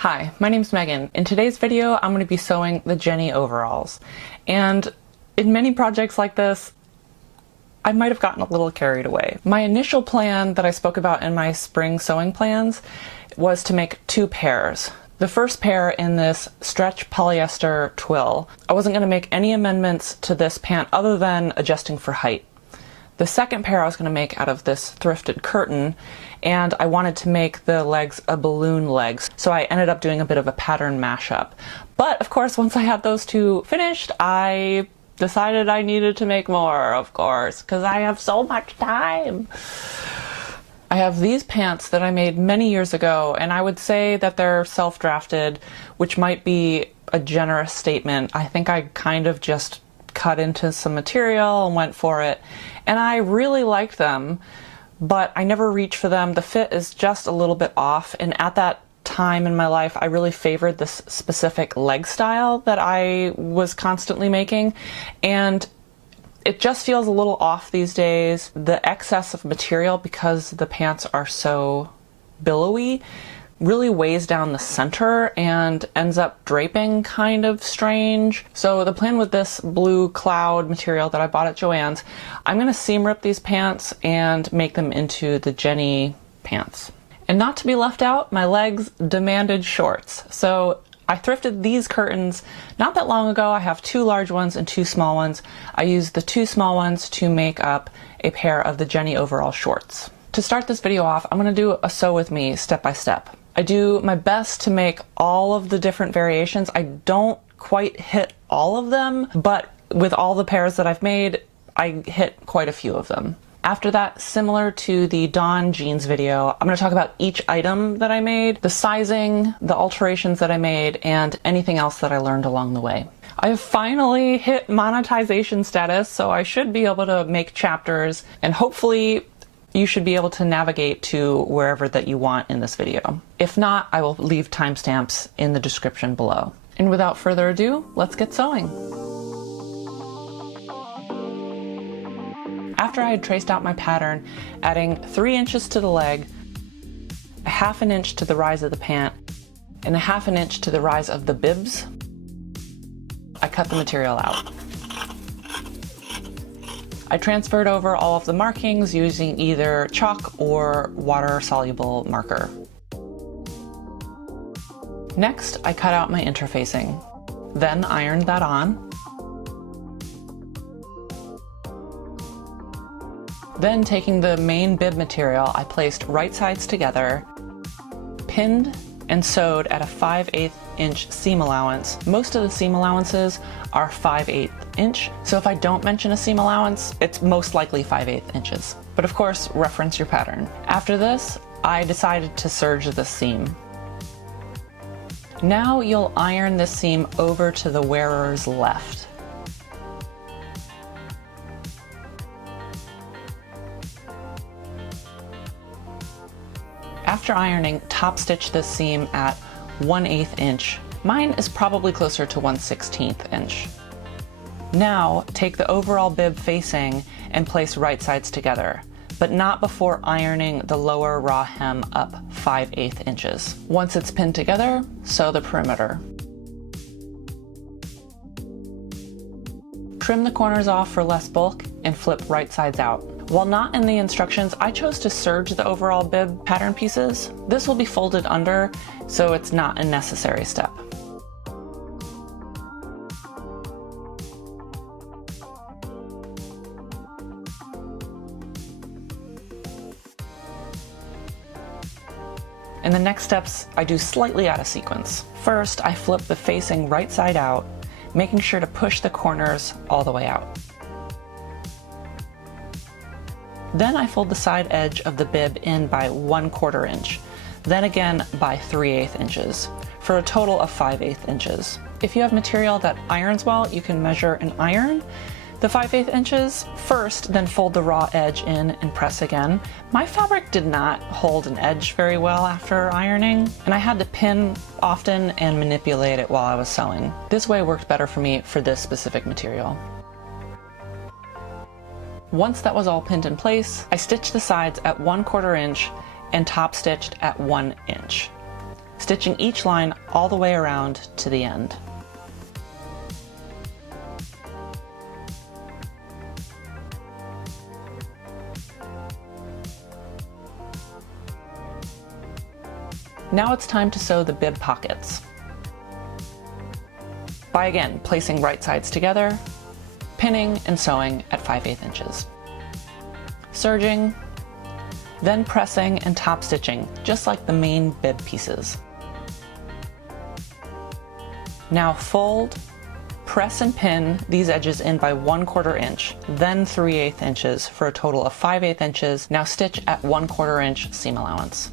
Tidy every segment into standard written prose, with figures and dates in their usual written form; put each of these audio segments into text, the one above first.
Hi, my name's Megan. In today's video, I'm going to be sewing the Jenny overalls. And in many projects like this, I might have gotten a little carried away. My initial plan that I spoke about in my spring sewing plans was to make 2 pairs. The first pair in this stretch polyester twill. I wasn't going to make any amendments to this pant other than adjusting for height. The second pair I was going to make out of this thrifted curtain, and I wanted to make the legs a balloon legs, so I ended up doing a bit of a pattern mashup. But of course, once I had those 2 finished, I decided I needed to make more, of course, because I have so much time. I have these pants that I made many years ago, and I would say that they're self-drafted, which might be a generous statement. I think I kind of just cut into some material and went for it, and I really liked them, but I never reached for them. The fit is just a little bit off, and at that time in my life I really favored this specific leg style that I was constantly making, and it just feels a little off these days. The excess of material, because the pants are so billowy, really weighs down the center and ends up draping kind of strange. So the plan with this blue cloud material that I bought at Joann's, I'm going to seam rip these pants and make them into the Jenny pants. And not to be left out, my legs demanded shorts. So I thrifted these curtains not that long ago. I have 2 large ones and 2 small ones. I used the 2 small ones to make up a pair of the Jenny overall shorts. To start this video off, I'm going to do a sew with me step by step. I do my best to make all of the different variations. I don't quite hit all of them, but with all the pairs that I've made, I hit quite a few of them. After that, similar to the Dawn jeans video, I'm going to talk about each item that I made, the sizing, the alterations that I made, and anything else that I learned along the way. I have finally hit monetization status, so I should be able to make chapters, and hopefully you should be able to navigate to wherever that you want in this video. If not, I will leave timestamps in the description below. And without further ado, let's get sewing. After I had traced out my pattern, adding 3 inches to the leg, 1/2 inch to the rise of the pant, and 1/2 inch to the rise of the bibs, I cut the material out. I transferred over all of the markings using either chalk or water-soluble marker. Next, I cut out my interfacing, then ironed that on. Then, taking the main bib material, I placed right sides together, pinned and sewed at a 5/8 inch seam allowance. Most of the seam allowances are 5/8 inch, so if I don't mention a seam allowance, it's most likely 5/8 inches. But of course, reference your pattern. After this, I decided to serge the seam. Now you'll iron this seam over to the wearer's left. After ironing, top stitch this seam at 1/8 inch. Mine is probably closer to 1/16 inch. Now take the overall bib facing and place right sides together, but not before ironing the lower raw hem up 5/8 inches. Once it's pinned together, sew the perimeter. Trim the corners off for less bulk and flip right sides out. While not in the instructions, I chose to serge the overall bib pattern pieces. This will be folded under, so it's not a necessary step. In the next steps, I do slightly out of sequence. First, I flip the facing right side out, making sure to push the corners all the way out. Then I fold the side edge of the bib in by 1/4 inch, then again by 3/8 inches, for a total of 5/8 inches. If you have material that irons well, you can measure and iron the 5/8 inches first, then fold the raw edge in and press again. My fabric did not hold an edge very well after ironing, and I had to pin often and manipulate it while I was sewing. This way worked better for me for this specific material. Once that was all pinned in place, I stitched the sides at 1/4 inch and top stitched at 1 inch. stitching each line all the way around to the end. Now it's time to sew the bib pockets. By again placing right sides together, pinning and sewing at 5/8 inches. Serging, then pressing and top stitching, just like the main bib pieces. Now fold, press and pin these edges in by 1/4 inch, then 3/8 inches for a total of 5/8 inches. Now stitch at 1/4 inch seam allowance.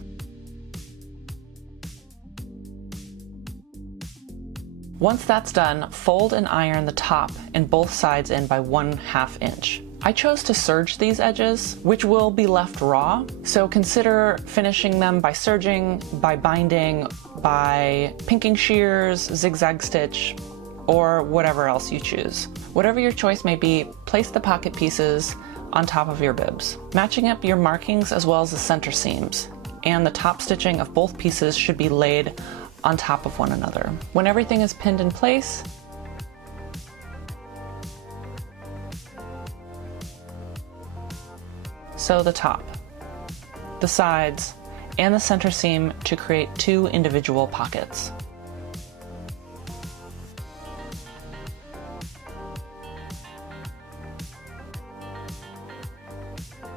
Once that's done, fold and iron the top and both sides in by 1/2 inch. I chose to serge these edges, which will be left raw, so consider finishing them by serging, by binding, by pinking shears, zigzag stitch, or whatever else you choose. Whatever your choice may be, place the pocket pieces on top of your bibs, matching up your markings as well as the center seams, and the top stitching of both pieces should be laid on top of one another. When everything is pinned in place, sew the top, the sides, and the center seam to create 2 individual pockets.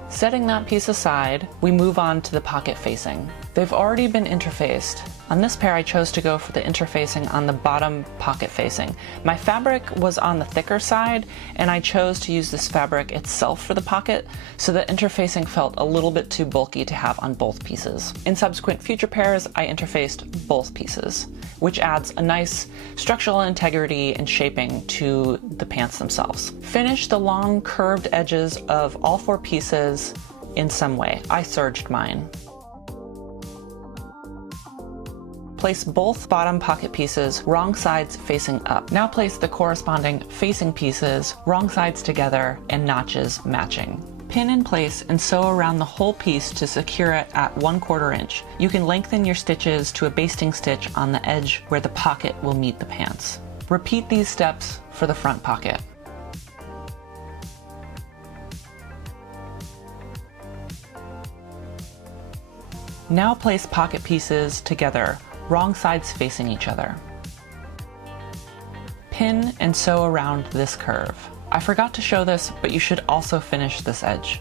Setting that piece aside, we move on to the pocket facing. They've already been interfaced. On this pair, I chose to go for the interfacing on the bottom pocket facing. My fabric was on the thicker side, and I chose to use this fabric itself for the pocket, so the interfacing felt a little bit too bulky to have on both pieces. In subsequent future pairs, I interfaced both pieces, which adds a nice structural integrity and shaping to the pants themselves. Finish the long curved edges of all 4 pieces in some way. I serged mine. Place both bottom pocket pieces wrong sides facing up. Now place the corresponding facing pieces wrong sides together and notches matching. Pin in place and sew around the whole piece to secure it at 1/4 inch. You can lengthen your stitches to a basting stitch on the edge where the pocket will meet the pants. Repeat these steps for the front pocket. Now place pocket pieces together, wrong sides facing each other. Pin and sew around this curve. I forgot to show this, but you should also finish this edge.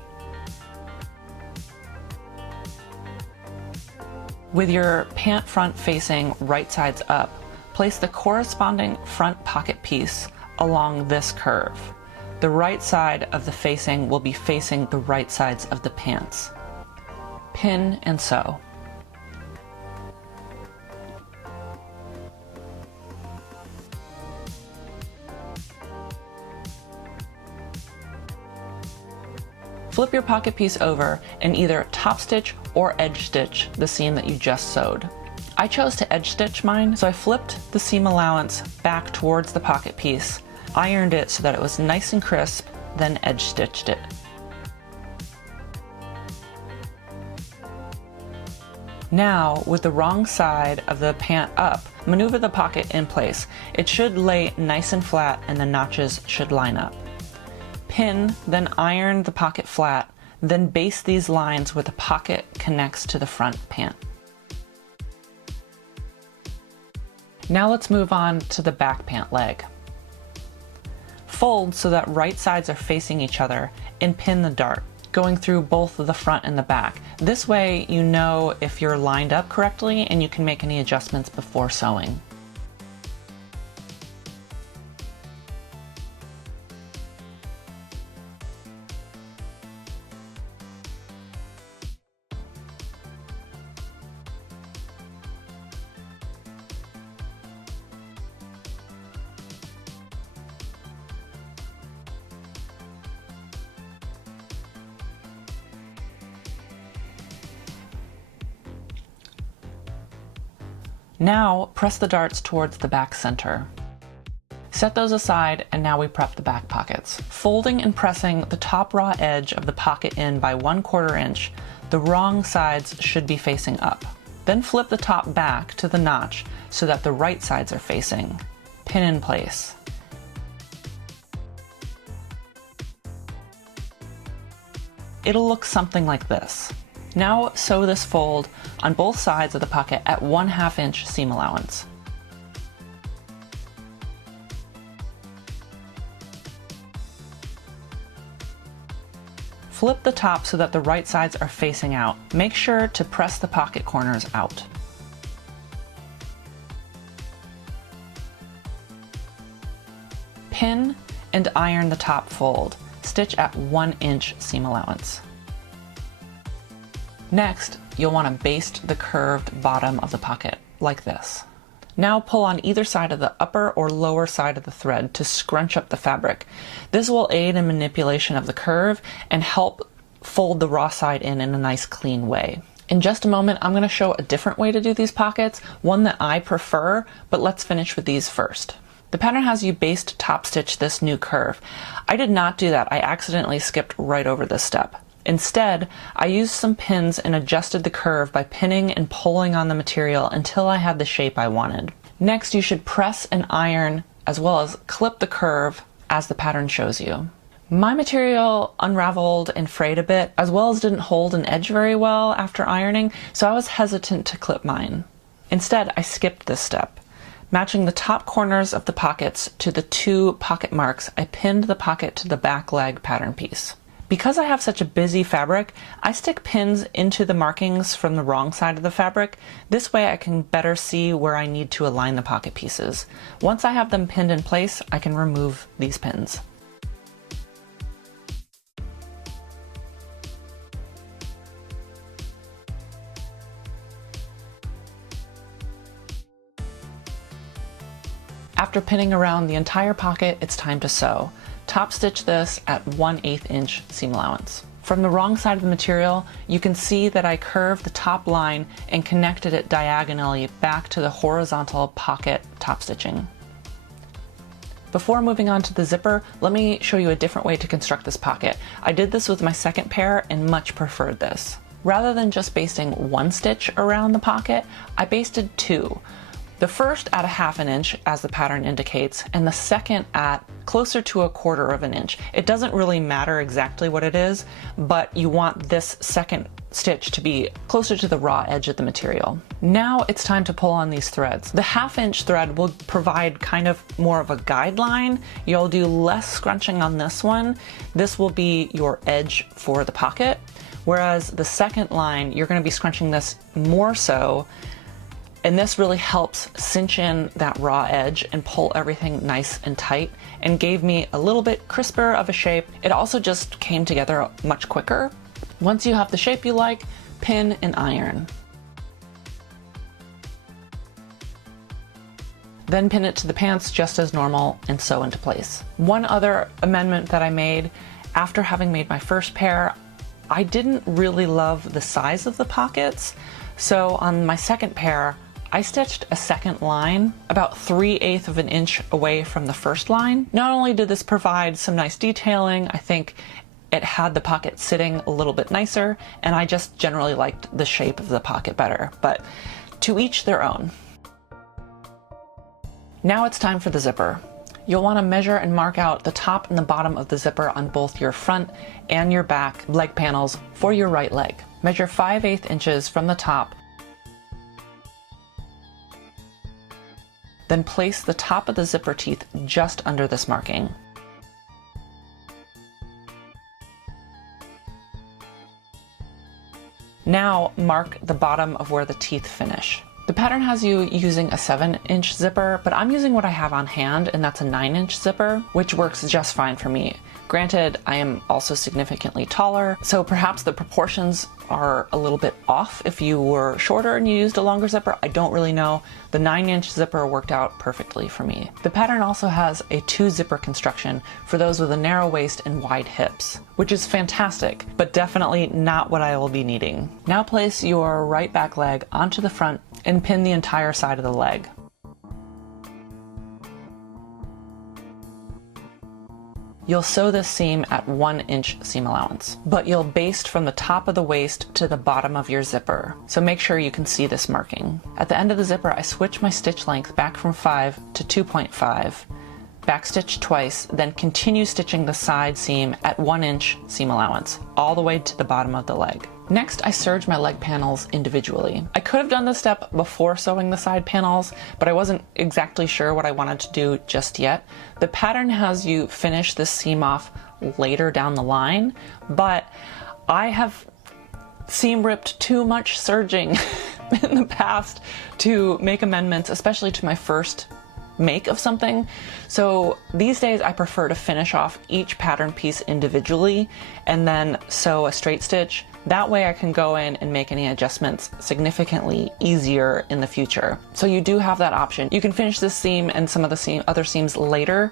With your pant front facing right sides up, place the corresponding front pocket piece along this curve. The right side of the facing will be facing the right sides of the pants. Pin and sew. Flip your pocket piece over and either top stitch or edge stitch the seam that you just sewed. I chose to edge stitch mine, so I flipped the seam allowance back towards the pocket piece, ironed it so that it was nice and crisp, then edge stitched it. Now, with the wrong side of the pant up, maneuver the pocket in place. It should lay nice and flat and the notches should line up. Pin, then iron the pocket flat, then baste these lines where the pocket connects to the front pant. Now let's move on to the back pant leg. Fold so that right sides are facing each other and pin the dart, going through both the front and the back. This way you know if you're lined up correctly and you can make any adjustments before sewing. Now press the darts towards the back center. Set those aside and now we prep the back pockets. Folding and pressing the top raw edge of the pocket in by 1/4 inch, the wrong sides should be facing up. Then flip the top back to the notch so that the right sides are facing. Pin in place. It'll look something like this. Now sew this fold on both sides of the pocket at 1/2 inch seam allowance. Flip the top so that the right sides are facing out. Make sure to press the pocket corners out. Pin and iron the top fold. Stitch at 1 inch seam allowance. Next, you'll want to baste the curved bottom of the pocket, like this. Now pull on either side of the upper or lower side of the thread to scrunch up the fabric. This will aid in manipulation of the curve and help fold the raw side in a nice clean way. In just a moment, I'm going to show a different way to do these pockets, one that I prefer, but let's finish with these first. The pattern has you baste top stitch this new curve. I did not do that. I accidentally skipped right over this step. Instead, I used some pins and adjusted the curve by pinning and pulling on the material until I had the shape I wanted. Next, you should press and iron as well as clip the curve as the pattern shows you. My material unraveled and frayed a bit, as well as didn't hold an edge very well after ironing, so I was hesitant to clip mine. Instead, I skipped this step. Matching the top corners of the pockets to the 2 pocket marks, I pinned the pocket to the back leg pattern piece. Because I have such a busy fabric, I stick pins into the markings from the wrong side of the fabric. This way I can better see where I need to align the pocket pieces. Once I have them pinned in place, I can remove these pins. After pinning around the entire pocket, it's time to sew. Top stitch this at 1/8 inch seam allowance. From the wrong side of the material, you can see that I curved the top line and connected it diagonally back to the horizontal pocket top stitching. Before moving on to the zipper, let me show you a different way to construct this pocket. I did this with my second pair and much preferred this. Rather than just basting 1 stitch around the pocket, I basted 2. The first at 1/2 inch, as the pattern indicates, and the second at closer to 1/4 inch. It doesn't really matter exactly what it is, but you want this second stitch to be closer to the raw edge of the material. Now it's time to pull on these threads. The 1/2 inch thread will provide kind of more of a guideline. You'll do less scrunching on this one. This will be your edge for the pocket, whereas the second line, you're going to be scrunching this more so. And this really helps cinch in that raw edge and pull everything nice and tight and gave me a little bit crisper of a shape. It also just came together much quicker. Once you have the shape you like, pin and iron. Then pin it to the pants just as normal and sew into place. One other amendment that I made after having made my first pair, I didn't really love the size of the pockets. So on my second pair, I stitched a second line about 3/8 inch away from the first line. Not only did this provide some nice detailing, I think it had the pocket sitting a little bit nicer, and I just generally liked the shape of the pocket better, but to each their own. Now it's time for the zipper. You'll want to measure and mark out the top and the bottom of the zipper on both your front and your back leg panels for your right leg. Measure 5/8 inches from the top. Then place the top of the zipper teeth just under this marking. Now mark the bottom of where the teeth finish. The pattern has you using a 7-inch zipper, but I'm using what I have on hand, and that's a 9-inch zipper, which works just fine for me. Granted, I am also significantly taller, so perhaps the proportions are a little bit off if you were shorter and you used a longer zipper. I don't really know. The 9-inch zipper worked out perfectly for me. The pattern also has a 2-zipper construction for those with a narrow waist and wide hips, which is fantastic, but definitely not what I will be needing. Now place your right back leg onto the front and pin the entire side of the leg. You'll sew this seam at 1 inch seam allowance, but you'll baste from the top of the waist to the bottom of your zipper, so make sure you can see this marking. At the end of the zipper, I switch my stitch length back from 5 to 2.5, backstitch twice, then continue stitching the side seam at 1 inch seam allowance, all the way to the bottom of the leg. Next, I serge my leg panels individually. I could have done this step before sewing the side panels, but I wasn't exactly sure what I wanted to do just yet. The pattern has you finish this seam off later down the line, but I have seam ripped too much serging in the past to make amendments, especially to my first make of something. So these days I prefer to finish off each pattern piece individually and then sew a straight stitch. That way I can go in and make any adjustments significantly easier in the future. So you do have that option. You can finish this seam and some of the other seams later,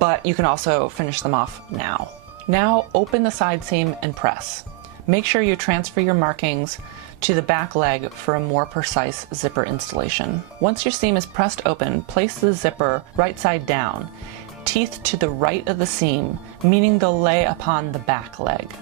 but you can also finish them off now. Now open the side seam and press. Make sure you transfer your markings to the back leg for a more precise zipper installation. Once your seam is pressed open, place the zipper right side down, teeth to the right of the seam, meaning they'll lay upon the back leg.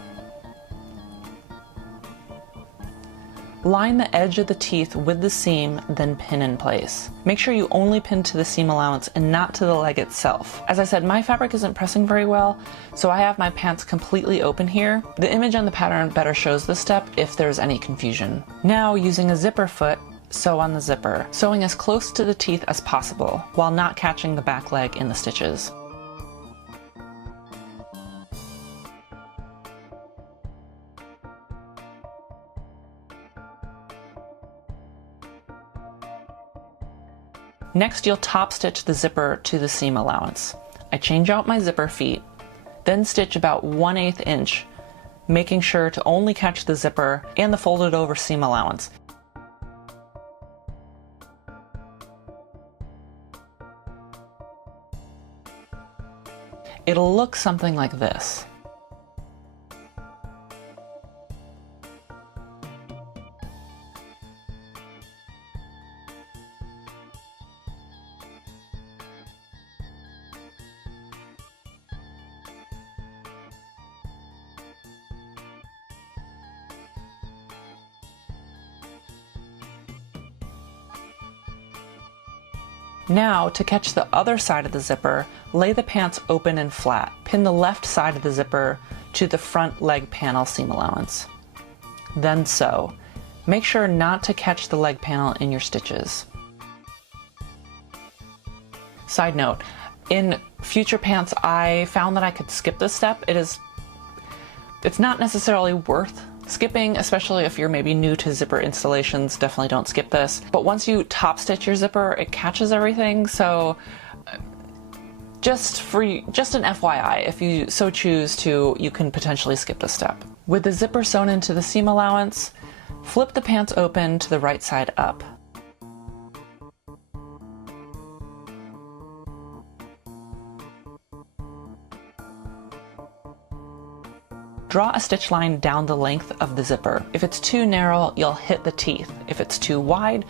Line the edge of the teeth with the seam, then pin in place. Make sure you only pin to the seam allowance and not to the leg itself. As I said, my fabric isn't pressing very well, so I have my pants completely open here. The image on the pattern better shows this step if there's any confusion. Now, using a zipper foot, sew on the zipper, sewing as close to the teeth as possible, while not catching the back leg in the stitches. Next, you'll top stitch the zipper to the seam allowance. I change out my zipper feet, then stitch about 1/8 inch, making sure to only catch the zipper and the folded over seam allowance. It'll look something like this. Now, to catch the other side of the zipper, lay the pants open and flat. Pin the left side of the zipper to the front leg panel seam allowance. Then sew. Make sure not to catch the leg panel in your stitches. Side note, in future pants I found that I could skip this step. It's not necessarily worth skipping, especially if you're maybe new to zipper installations. Definitely don't skip this. But once you top stitch your zipper, it catches everything, so just an FYI, if you so choose to, you can potentially skip this step. With the zipper sewn into the seam allowance, flip the pants open to the right side up. Draw a stitch line down the length of the zipper. If it's too narrow, you'll hit the teeth. If it's too wide,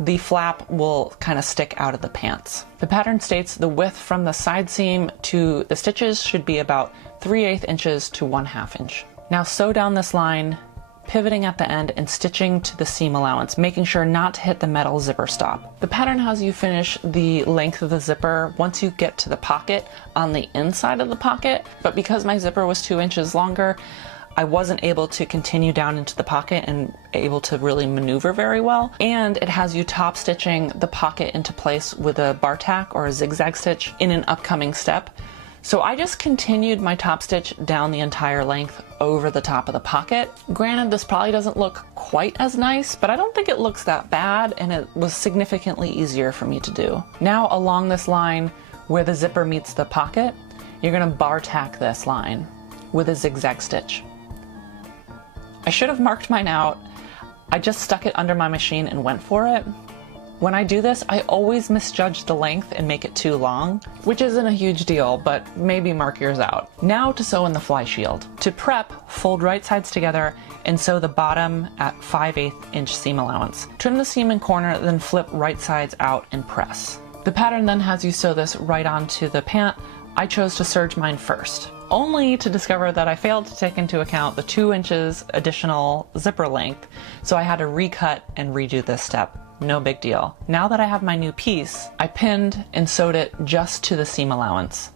the flap will kind of stick out of the pants. The pattern states the width from the side seam to the stitches should be about 3/8 inches to 1/2 inch. Now sew down this line, pivoting at the end and stitching to the seam allowance, making sure not to hit the metal zipper stop. The pattern has you finish the length of the zipper once you get to the pocket on the inside of the pocket, but because my zipper was 2 inches longer, I wasn't able to continue down into the pocket and able to really maneuver very well. And it has you top stitching the pocket into place with a bar tack or a zigzag stitch in an upcoming step. So I just continued my top stitch down the entire length over the top of the pocket. Granted, this probably doesn't look quite as nice, but I don't think it looks that bad, and it was significantly easier for me to do. Now along this line where the zipper meets the pocket, you're gonna bar tack this line with a zigzag stitch. I should have marked mine out. I just stuck it under my machine and went for it. When I do this, I always misjudge the length and make it too long, which isn't a huge deal, but maybe mark yours out. Now to sew in the fly shield. To prep, fold right sides together and sew the bottom at 5/8 inch seam allowance. Trim the seam and corner, then flip right sides out and press. The pattern then has you sew this right onto the pant I chose to serge mine first, only to discover that I failed to take into account the 2 inches additional zipper length, so I had to recut and redo this step. No big deal. Now that I have my new piece, I pinned and sewed it just to the seam allowance.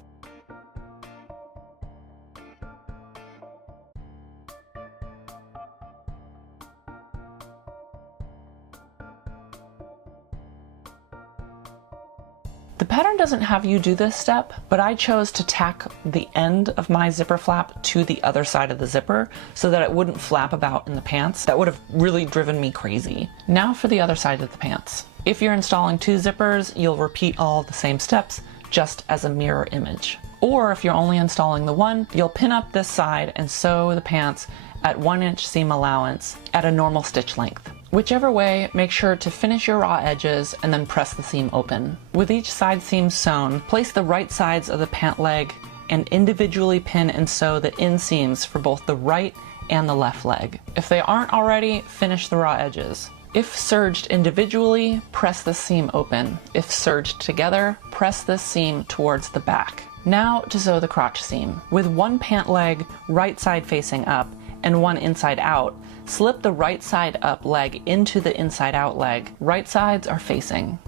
The pattern doesn't have you do this step, but I chose to tack the end of my zipper flap to the other side of the zipper so that it wouldn't flap about in the pants. That would have really driven me crazy. Now for the other side of the pants. If you're installing 2 zippers, you'll repeat all the same steps just as a mirror image. Or if you're only installing the one, you'll pin up this side and sew the pants at 1 inch seam allowance at a normal stitch length. Whichever way, make sure to finish your raw edges and then press the seam open. With each side seam sewn, place the right sides of the pant leg and individually pin and sew the inseams for both the right and the left leg. If they aren't already, finish the raw edges. If serged individually, press the seam open. If serged together, press this seam towards the back. Now to sew the crotch seam. With one pant leg right side facing up and one inside out, slip the right side up leg into the inside out leg. Right sides are facing.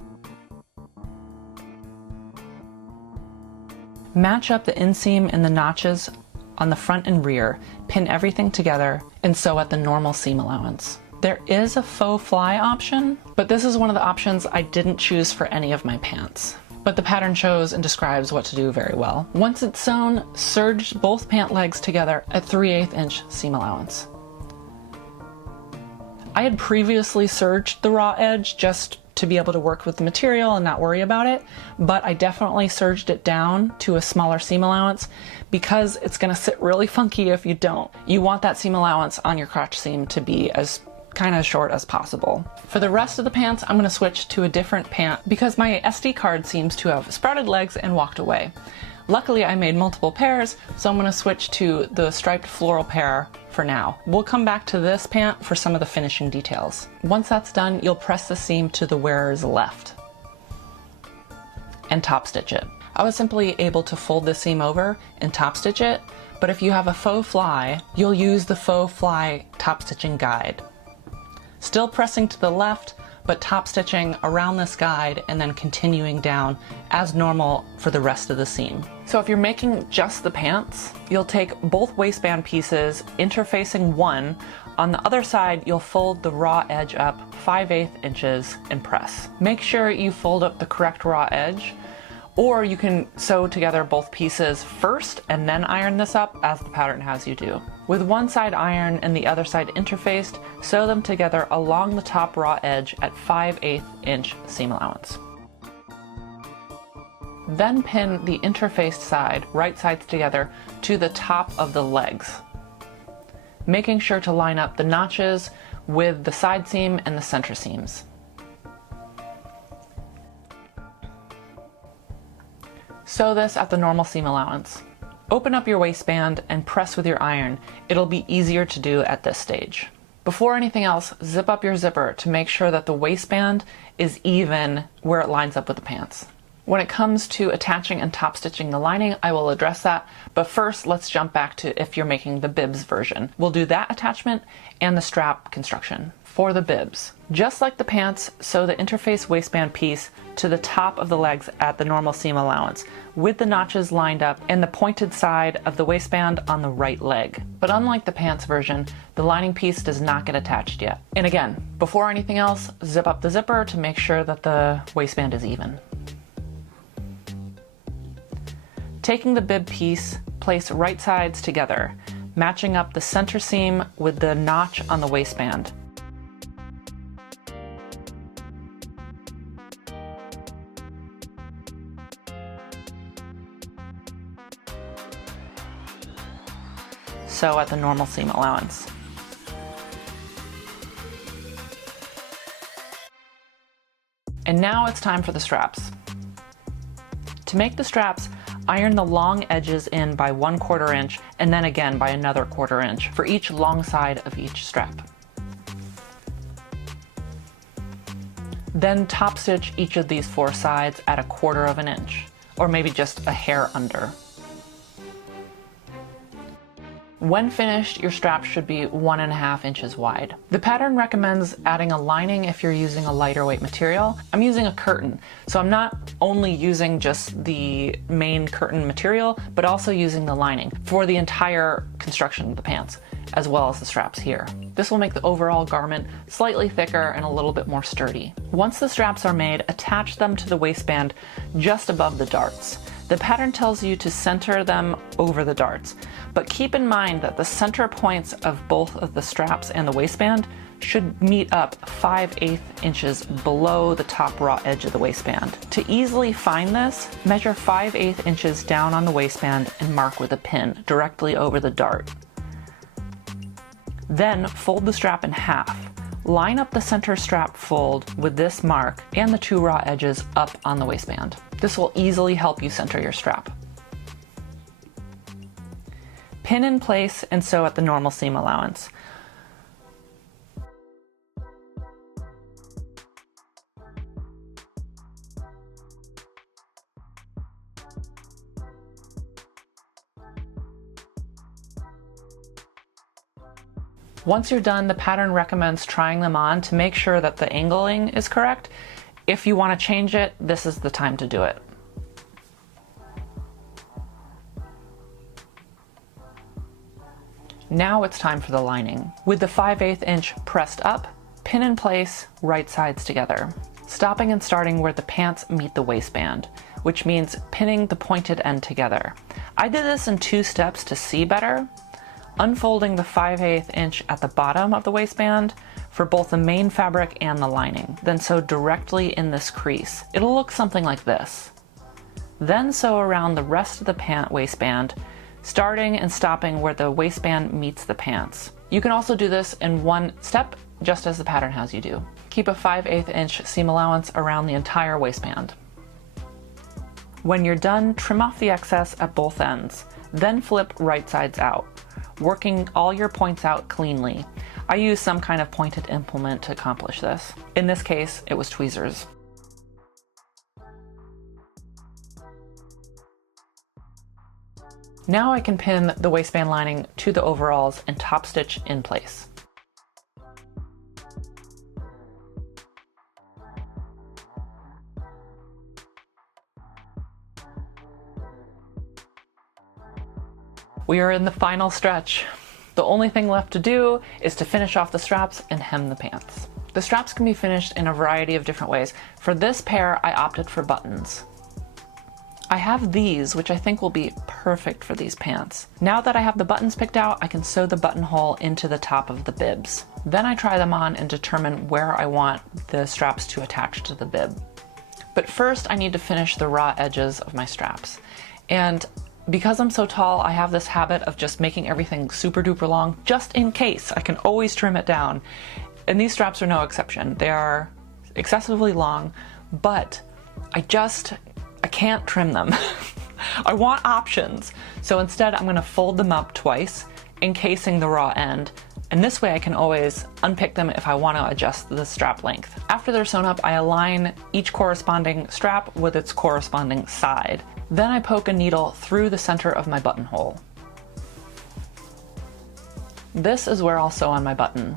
Match up the inseam and the notches on the front and rear, pin everything together, and sew at the normal seam allowance. There is a faux fly option, but this is one of the options I didn't choose for any of my pants. But the pattern shows and describes what to do very well. Once it's sewn, serge both pant legs together at 3/8 inch seam allowance. I had previously serged the raw edge just to be able to work with the material and not worry about it, but I definitely serged it down to a smaller seam allowance because it's gonna sit really funky if you don't. You want that seam allowance on your crotch seam to be as kind of short as possible. For the rest of the pants, I'm going to switch to a different pant because my SD card seems to have sprouted legs and walked away. Luckily, I made multiple pairs, so I'm going to switch to the striped floral pair for now. We'll come back to this pant for some of the finishing details. Once that's done, you'll press the seam to the wearer's left and top stitch it. I was simply able to fold the seam over and top stitch it, but if you have a faux fly, you'll use the faux fly top stitching guide. Still pressing to the left, but top stitching around this guide and then continuing down as normal for the rest of the seam. So if you're making just the pants, you'll take both waistband pieces, interfacing one. On the other side, you'll fold the raw edge up 5/8 inches and press. Make sure you fold up the correct raw edge, or you can sew together both pieces first and then iron this up as the pattern has you do. With one side iron and the other side interfaced, sew them together along the top raw edge at 5/8 inch seam allowance. Then pin the interfaced side, right sides together, to the top of the legs, making sure to line up the notches with the side seam and the center seams. Sew this at the normal seam allowance. Open up your waistband and press with your iron. It'll be easier to do at this stage. Before anything else, zip up your zipper to make sure that the waistband is even where it lines up with the pants. When it comes to attaching and top stitching the lining, I will address that, but first let's jump back to if you're making the bibs version. We'll do that attachment and the strap construction. For the bibs, just like the pants, sew the interface waistband piece to the top of the legs at the normal seam allowance, with the notches lined up and the pointed side of the waistband on the right leg. But unlike the pants version, the lining piece does not get attached yet. And again, before anything else, zip up the zipper to make sure that the waistband is even. Taking the bib piece, place right sides together, matching up the center seam with the notch on the waistband. Sew at the normal seam allowance. And now it's time for the straps. To make the straps, iron the long edges in by 1/4 inch and then again by another 1/4 inch for each long side of each strap. Then top stitch each of these 4 sides at 1/4 inch. or maybe just a hair under. When finished, your strap should be 1.5 inches wide. The pattern recommends adding a lining if you're using a lighter weight material. I'm using a curtain, so I'm not only using just the main curtain material, but also using the lining for the entire construction of the pants, as well as the straps here. This will make the overall garment slightly thicker and a little bit more sturdy. Once the straps are made, attach them to the waistband just above the darts. The pattern tells you to center them over the darts, but keep in mind that the center points of both of the straps and the waistband should meet up 5/8 inches below the top raw edge of the waistband. To easily find this, measure 5/8 inches down on the waistband and mark with a pin directly over the dart. Then fold the strap in half. Line up the center strap fold with this mark and the 2 raw edges up on the waistband. This will easily help you center your strap. Pin in place and sew at the normal seam allowance. Once you're done, the pattern recommends trying them on to make sure that the angling is correct. If you want to change it, this is the time to do it. Now it's time for the lining. With the 5/8 inch pressed up, pin in place, right sides together, stopping and starting where the pants meet the waistband, which means pinning the pointed end together. I did this in 2 steps to see better. Unfolding the 5/8 inch at the bottom of the waistband for both the main fabric and the lining. Then sew directly in this crease. It'll look something like this. Then sew around the rest of the pant waistband, starting and stopping where the waistband meets the pants. You can also do this in 1 step, just as the pattern has you do. Keep a 5/8 inch seam allowance around the entire waistband. When you're done, trim off the excess at both ends, then flip right sides out, working all your points out cleanly. I use some kind of pointed implement to accomplish this. In this case, it was tweezers. Now I can pin the waistband lining to the overalls and top stitch in place. We are in the final stretch. The only thing left to do is to finish off the straps and hem the pants. The straps can be finished in a variety of different ways. For this pair, I opted for buttons. I have these, which I think will be perfect for these pants. Now that I have the buttons picked out, I can sew the buttonhole into the top of the bibs. Then I try them on and determine where I want the straps to attach to the bib. But first, I need to finish the raw edges of my straps. And because I'm so tall, I have this habit of just making everything super duper long, just in case. I can always trim it down. And these straps are no exception. They are excessively long, but I can't trim them. I want options. So instead, I'm gonna fold them up twice, encasing the raw end. And this way I can always unpick them if I want to adjust the strap length. After they're sewn up, I align each corresponding strap with its corresponding side. Then I poke a needle through the center of my buttonhole. This is where I'll sew on my button.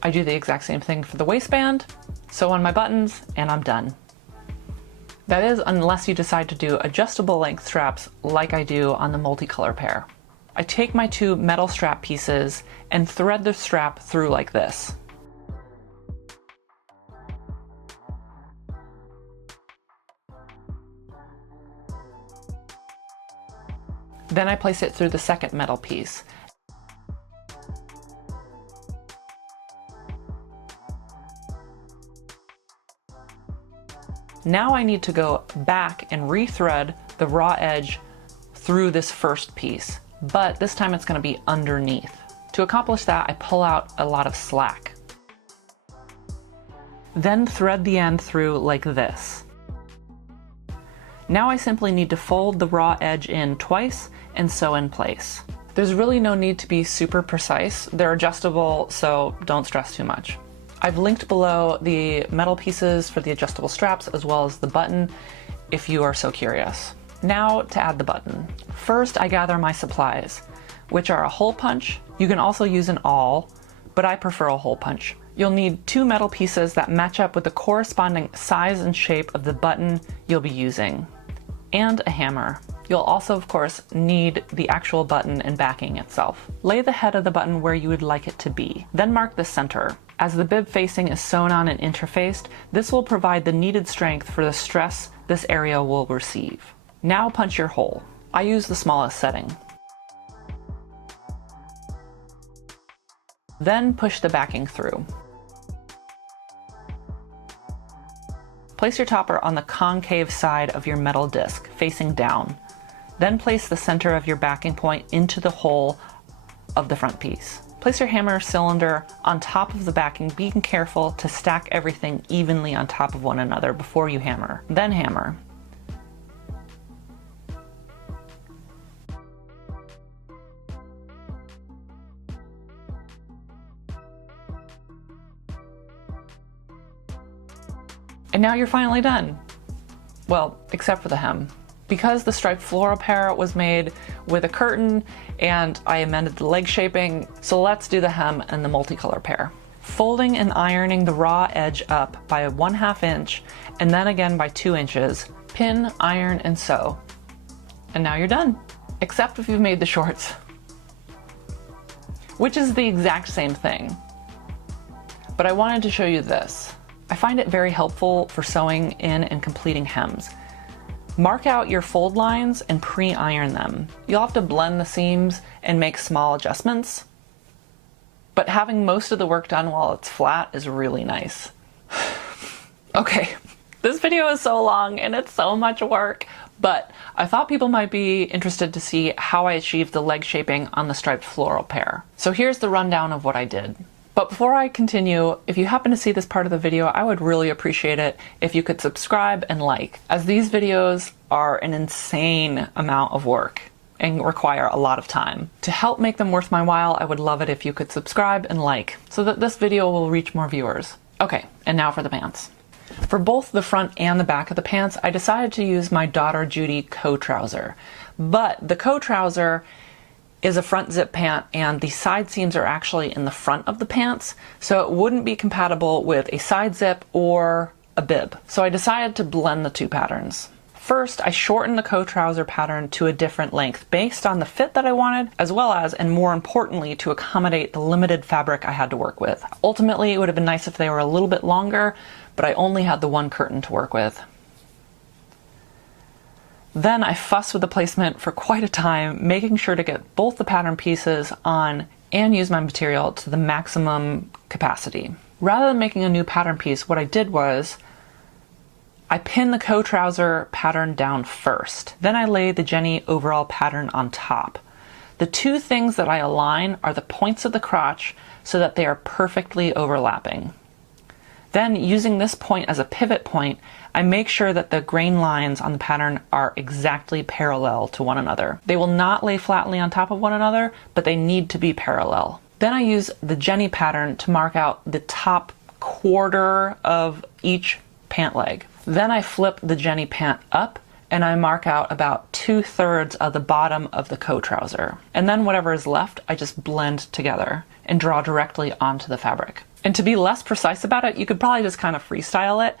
I do the exact same thing for the waistband, sew on my buttons, and I'm done. That is, unless you decide to do adjustable length straps like I do on the multicolor pair. I take my 2 metal strap pieces and thread the strap through like this. Then I place it through the second metal piece. Now I need to go back and rethread the raw edge through this first piece, but this time it's going to be underneath. To accomplish that, I pull out a lot of slack. Then thread the end through like this. Now I simply need to fold the raw edge in twice and sew in place. There's really no need to be super precise. They're adjustable, so don't stress too much. I've linked below the metal pieces for the adjustable straps as well as the button if you are so curious. Now to add the button. First, I gather my supplies, which are a hole punch. You can also use an awl, but I prefer a hole punch. You'll need 2 metal pieces that match up with the corresponding size and shape of the button you'll be using, and a hammer. You'll also, of course, need the actual button and backing itself. Lay the head of the button where you would like it to be. Then mark the center. As the bib facing is sewn on and interfaced, this will provide the needed strength for the stress this area will receive. Now punch your hole. I use the smallest setting. Then push the backing through. Place your topper on the concave side of your metal disc, facing down. Then place the center of your backing point into the hole of the front piece. Place your hammer cylinder on top of the backing, being careful to stack everything evenly on top of one another before you hammer. Then hammer. And now you're finally done. Well, except for the hem. Because the striped floral pair was made with a curtain and I amended the leg shaping, so let's do the hem and the multicolor pair. Folding and ironing the raw edge up by 1/2 inch and then again by 2 inches, pin, iron, and sew. And now you're done, except if you've made the shorts, which is the exact same thing. But I wanted to show you this. I find it very helpful for sewing in and completing hems. Mark out your fold lines and pre-iron them. You'll have to blend the seams and make small adjustments, but having most of the work done while it's flat is really nice. Okay, this video is so long and it's so much work, but I thought people might be interested to see how I achieved the leg shaping on the striped floral pair. So here's the rundown of what I did. But before I continue, if you happen to see this part of the video, I would really appreciate it if you could subscribe and like, as these videos are an insane amount of work and require a lot of time. To help make them worth my while, I would love it if you could subscribe and like, so that this video will reach more viewers. Okay, and now for the pants. For both the front and the back of the pants, I decided to use my Daughter Judy co-trouser. But the co-trouser is a front zip pant and the side seams are actually in the front of the pants, so it wouldn't be compatible with a side zip or a bib. So I decided to blend the two patterns. First, I shortened the co-trouser pattern to a different length based on the fit that I wanted, as well as, and more importantly, to accommodate the limited fabric I had to work with. Ultimately, it would have been nice if they were a little bit longer, but I only had the one curtain to work with. Then I fussed with the placement for quite a time, making sure to get both the pattern pieces on and use my material to the maximum capacity. Rather than making a new pattern piece, what I did was I pinned the co-trouser pattern down first. Then I laid the Jenny overall pattern on top. The two things that I align are the points of the crotch so that they are perfectly overlapping. Then, using this point as a pivot point, I make sure that the grain lines on the pattern are exactly parallel to one another. They will not lay flatly on top of one another, but they need to be parallel. Then I use the Jenny pattern to mark out the top quarter of each pant leg. Then I flip the Jenny pant up and I mark out about 2/3 of the bottom of the co-trouser. And then whatever is left, I just blend together and draw directly onto the fabric. And to be less precise about it, you could probably just kind of freestyle it.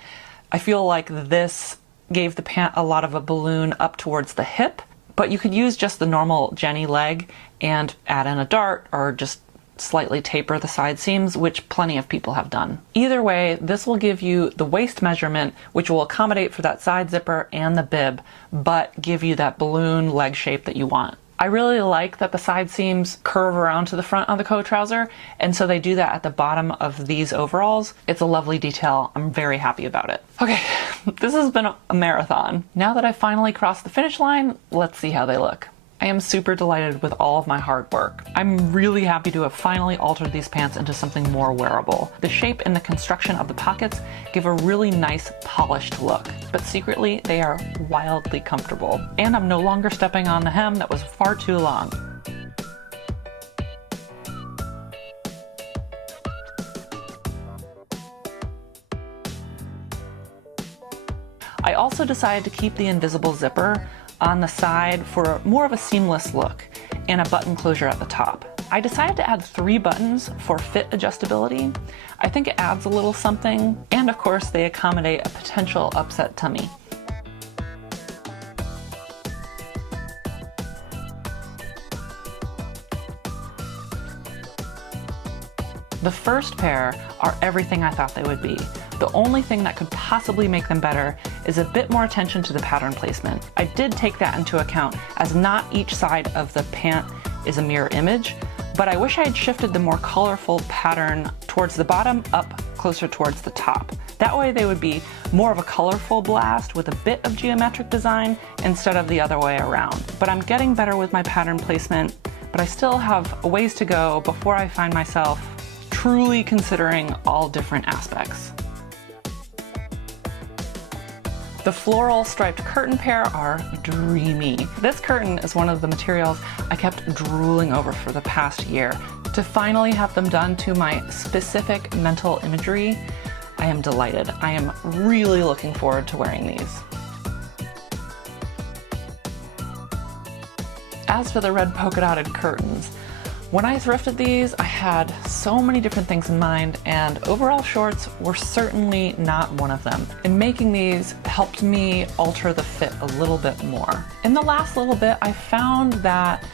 I feel like this gave the pant a lot of a balloon up towards the hip, but you could use just the normal Jenny leg and add in a dart or just slightly taper the side seams, which plenty of people have done. Either way, this will give you the waist measurement, which will accommodate for that side zipper and the bib, but give you that balloon leg shape that you want. I really like that the side seams curve around to the front of the co-trouser, and so they do that at the bottom of these overalls. It's a lovely detail. I'm very happy about it. Okay, this has been a marathon. Now that I've finally crossed the finish line, let's see how they look. I am super delighted with all of my hard work. I'm really happy to have finally altered these pants into something more wearable. The shape and the construction of the pockets give a really nice polished look, but secretly they are wildly comfortable. And I'm no longer stepping on the hem that was far too long. I also decided to keep the invisible zipper on the side for more of a seamless look and a button closure at the top. I decided to add 3 buttons for fit adjustability. I think it adds a little something, and of course they accommodate a potential upset tummy. The first pair are everything I thought they would be. The only thing that could possibly make them better is a bit more attention to the pattern placement. I did take that into account, as not each side of the pant is a mirror image, but I wish I had shifted the more colorful pattern towards the bottom up closer towards the top. That way they would be more of a colorful blast with a bit of geometric design instead of the other way around. But I'm getting better with my pattern placement, but I still have a ways to go before I find myself truly considering all different aspects. The floral striped curtain pair are dreamy. This curtain is one of the materials I kept drooling over for the past year. To finally have them done to my specific mental imagery, I am delighted. I am really looking forward to wearing these. As for the red polka dotted curtains, when I thrifted these, I had so many different things in mind, and overall shorts were certainly not one of them. And making these helped me alter the fit a little bit more. In the last little bit, I found that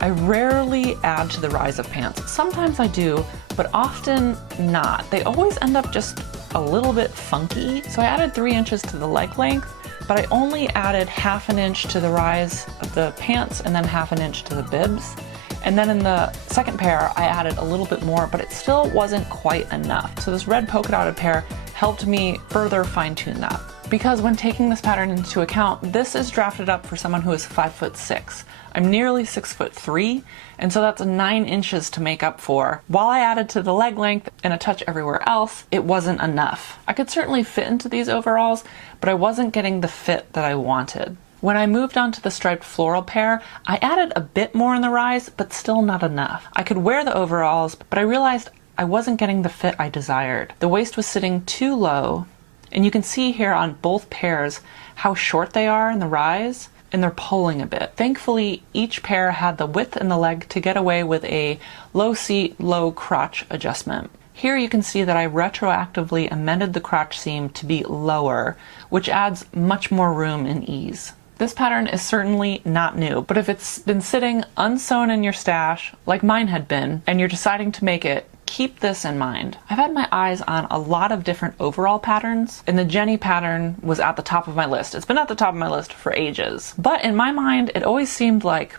I rarely add to the rise of pants. Sometimes I do, but often not. They always end up just a little bit funky. So I added 3 inches to the leg length, but I only added ½ inch to the rise of the pants and then ½ inch to the bibs. And then in the second pair, I added a little bit more, but it still wasn't quite enough. So this red polka dotted pair helped me further fine tune that. Because when taking this pattern into account, this is drafted up for someone who is 5'6". I'm nearly 6'3", and so that's 9 inches to make up for. While I added to the leg length and a touch everywhere else, it wasn't enough. I could certainly fit into these overalls, but I wasn't getting the fit that I wanted. When I moved on to the striped floral pair, I added a bit more in the rise, but still not enough. I could wear the overalls, but I realized I wasn't getting the fit I desired. The waist was sitting too low, and you can see here on both pairs how short they are in the rise, and they're pulling a bit. Thankfully, each pair had the width in the leg to get away with a low seat, low crotch adjustment. Here you can see that I retroactively amended the crotch seam to be lower, which adds much more room and ease. This pattern is certainly not new, but if it's been sitting unsewn in your stash, like mine had been, and you're deciding to make it, keep this in mind. I've had my eyes on a lot of different overall patterns, and the Jenny pattern was at the top of my list. It's been at the top of my list for ages. But in my mind, it always seemed like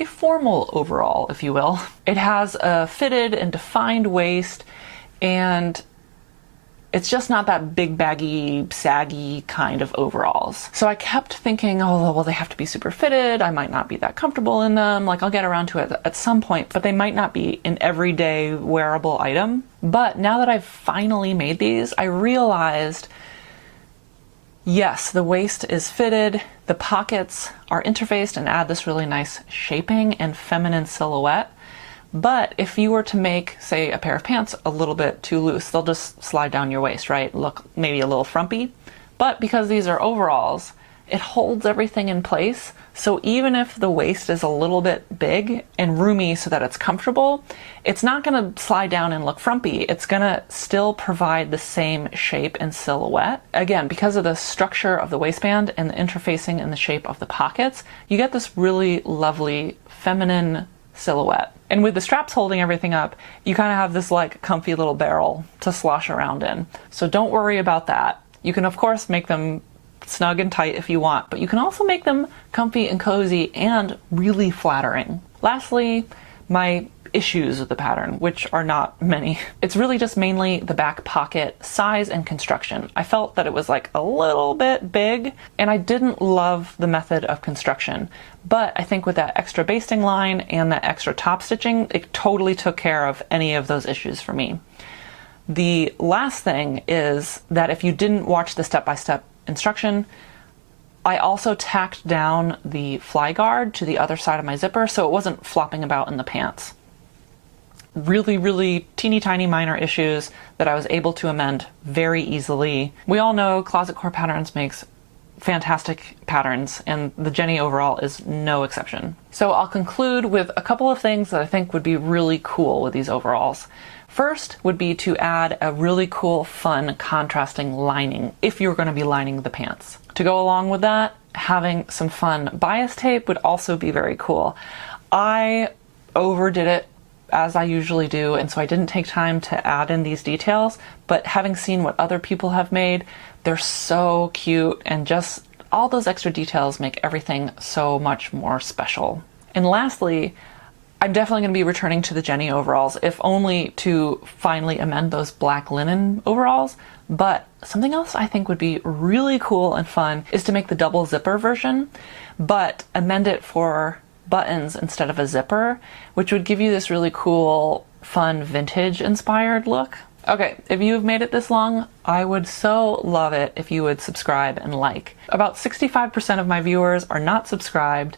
a formal overall, if you will. It has a fitted and defined waist, and it's just not that big baggy, saggy kind of overalls. So I kept thinking, oh, well, they have to be super fitted. I might not be that comfortable in them. Like, I'll get around to it at some point, but they might not be an everyday wearable item. But now that I've finally made these, I realized, yes, the waist is fitted. The pockets are interfaced and add this really nice shaping and feminine silhouette. But if you were to make, say, a pair of pants a little bit too loose, they'll just slide down your waist, right? Look maybe a little frumpy. But because these are overalls, it holds everything in place. So even if the waist is a little bit big and roomy so that it's comfortable, it's not going to slide down and look frumpy. It's going to still provide the same shape and silhouette. Again, because of the structure of the waistband and the interfacing and the shape of the pockets, you get this really lovely feminine silhouette. And with the straps holding everything up, you kind of have this like comfy little barrel to slosh around in. So don't worry about that. You can of course make them snug and tight if you want, but you can also make them comfy and cozy and really flattering. Lastly, my issues with the pattern, which are not many. It's really just mainly the back pocket size and construction. I felt that it was like a little bit big, and I didn't love the method of construction. But I think with that extra basting line and that extra top stitching, it totally took care of any of those issues for me. The last thing is that if you didn't watch the step-by-step instruction, I also tacked down the fly guard to the other side of my zipper so it wasn't flopping about in the pants. Really, really teeny tiny minor issues that I was able to amend very easily. We all know Closet Core Patterns makes fantastic patterns, and the Jenny overall is no exception. So I'll conclude with a couple of things that I think would be really cool with these overalls. First would be to add a really cool, fun, contrasting lining if you're going to be lining the pants. To go along with that, having some fun bias tape would also be very cool. I overdid it, as I usually do, and so I didn't take time to add in these details, but having seen what other people have made, they're so cute, and just all those extra details make everything so much more special. And lastly, I'm definitely going to be returning to the Jenny overalls, if only to finally amend those black linen overalls. But something else I think would be really cool and fun is to make the double zipper version, but amend it for buttons instead of a zipper, which would give you this really cool, fun, vintage inspired look. Okay, if you've made it this long, I would so love it if you would subscribe and like. About 65% of my viewers are not subscribed,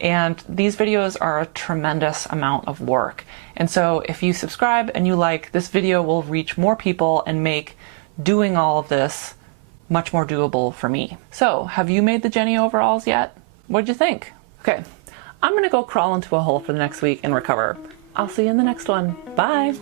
and these videos are a tremendous amount of work. And so if you subscribe and you like, this video will reach more people and make doing all of this much more doable for me. So, have you made the Jenny overalls yet? What'd you think? Okay, I'm gonna go crawl into a hole for the next week and recover. I'll see you in the next one. Bye!